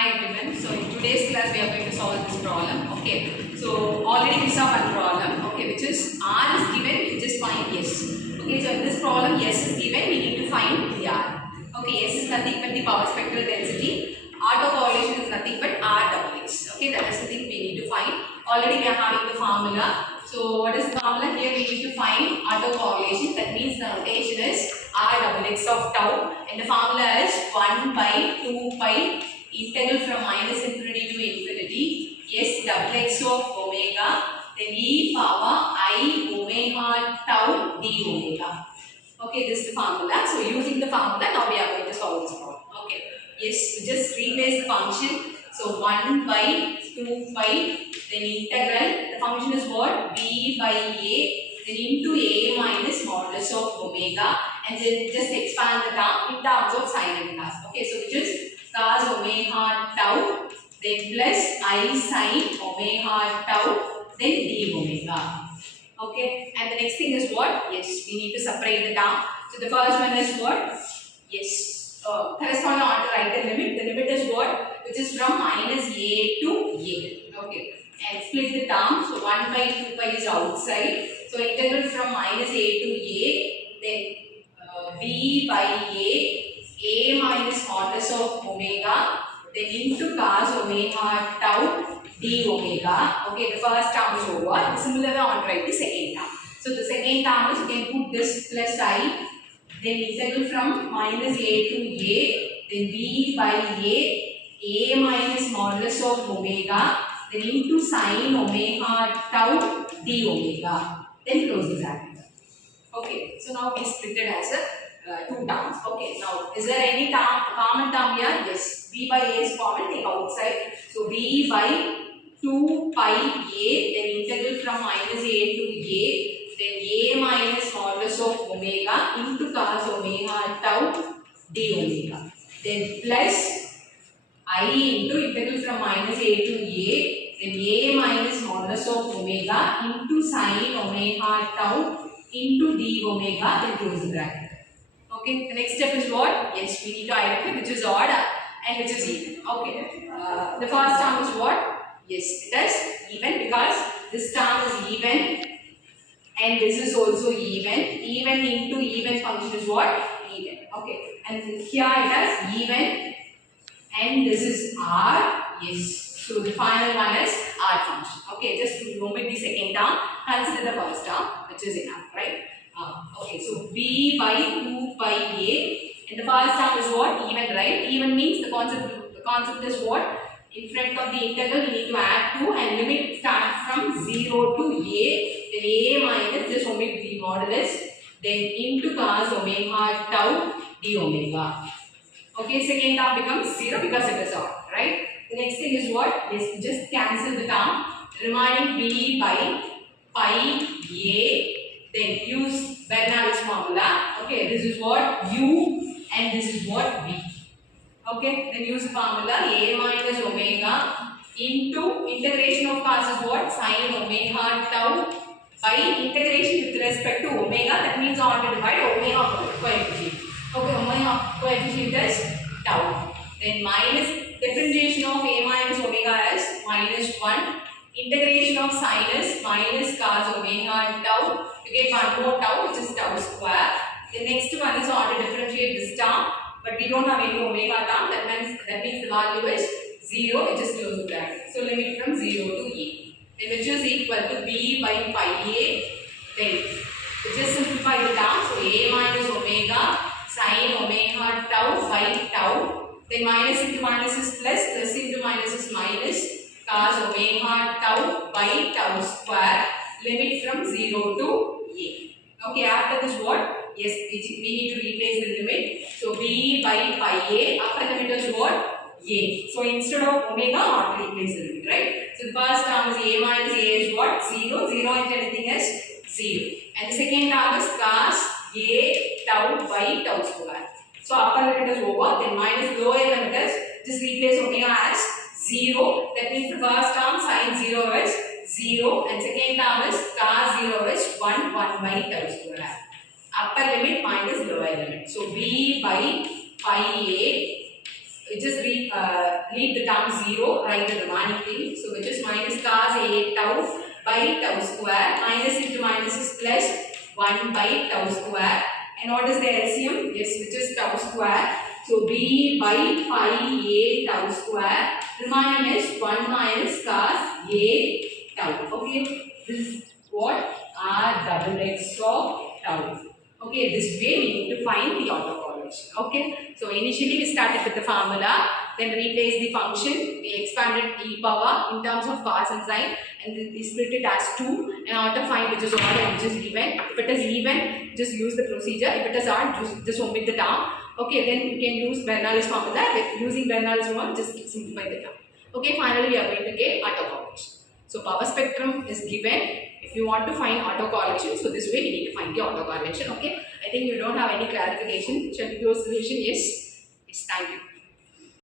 Hi everyone. So in today's class we are going to solve this problem. Okay. So already we saw one problem. Okay, which is R is given. We just find S. Okay. So in this problem S is given. We need to find the R. Okay. S is nothing but the power spectral density. Autocorrelation is nothing but R double X. Okay. That is the thing we need to find. Already we are having the formula. So what is the formula? Here we need to find autocorrelation. That means the notation is R double X of tau. And the formula is 1 by 2 pi integral from minus infinity to infinity s double x of omega then e power I omega tau d omega. Okay, this is the formula. So using the formula, now we are going to solve this problem. Okay, yes, we just replace the function. So 1 by 2 pi, then integral, the function is what? B by a, then into a minus modulus of omega, and then just expand the term in terms of sine and cos. Okay, so which is cos omega tau, then plus I sine omega tau, then d omega. Okay, and the next thing is what? Yes, we need to separate the term. So the first one is what? Yes, corresponding on to write the limit. The limit is what? Which is from minus a to a. Okay, and split the term. So 1 by 2 pi is outside. So integral from minus a to a, then b by a minus modulus of omega, then into cos omega tau d omega. Okay, the first term is over. Similarly, on write the second term. So the second term is you can put this plus I, then integral from minus a to a, then b by a minus modulus of omega, then into sine omega tau d omega. Then close the bracket. Okay, so now we split it as a two terms. Okay, now is there any term, common term here? Yes, b by a is common, take outside. So b by 2 pi a, then integral from minus a to a, then a minus modulus of omega into cos omega tau d omega. Then plus I into integral from minus a to a, then a minus modulus of omega into sine omega tau into d omega, then close the bracket. Okay, the next step is what? Yes, we need to identify which is odd and which is even. Okay, the first term is what? Yes, it is even because this term is even and this is also even. Even into even function is what? Even. Okay, and here it is even and this is R. Yes. So the final one is R function. Okay, just omit the second term, consider the first term, which is enough, right? Okay, so b by 2 pi a, and the first term is what? Even, right? Even means the concept is what? In front of the integral, we need to add 2 and limit starts from 0 to a, then a minus, just omit the modulus, then into cos omega tau d omega. Okay, second term becomes 0 because it is odd, right? The next thing is what? Yes, just cancel the term, remaining b by pi a, then use Bernoulli's formula. Okay, this is what u and this is what v. Okay, then use the formula a minus omega into integration of cos is what? Sine omega tau by integration with respect to omega. That means I want to divide omega coefficient. Okay, omega coefficient is tau. Then minus differentiation of a minus omega is minus 1. Integration of sinus minus cos omega tau. You get one more tau, which is tau square. The next one is I want to differentiate this term, but we don't have any omega term. That means the value is 0. It just close the bracket. So limit from 0 to a. Then which is equal to b by pi a. Then we just simplify the term. So a minus omega sine omega tau by tau. Then minus into minus is plus, plus into minus is minus, cos omega tau by tau square, limit from 0 to a. Okay, after this what? Yes, we need to replace the limit. So b by pi a, upper limit is what? A. So instead of omega, not replace the limit, right? So the first term is a minus a is what? 0. 0 into anything is 0. And the second term is cos a tau by tau square. So upper limit is over, then minus lower limit is just replace omega as 0. That means the first term sin 0 is 0 and second term is cos 0 is 1 by tau square. Upper limit minus lower limit. So b by pi a just leave the term 0, write the remaining thing. So which is minus cos A tau by tau square, minus into minus is plus 1 by tau square. And what is the LCM? Yes, which is tau square. So B by pi A tau square. Remaining is 1 minus cos A tau. Okay, this is what R double x of tau. Okay, this way we need to find the autocorrelation. Okay, so initially we started with the formula, then replace the function, we expanded e power in terms of cos and sine, and then we split it as 2 and auto find which is odd and which is even. If it is even, just use the procedure. If it is odd, just omit the term. Okay, then you can use Bernoulli's formula. With using Bernoulli's formula, just simplify the term. Okay, finally we are going to get autocorrelation. So power spectrum is given. If you want to find autocorrelation, so this way we need to find the autocorrelation. Okay, I think you don't have any clarification. Shall we close the solution? Yes. Yes, thank you.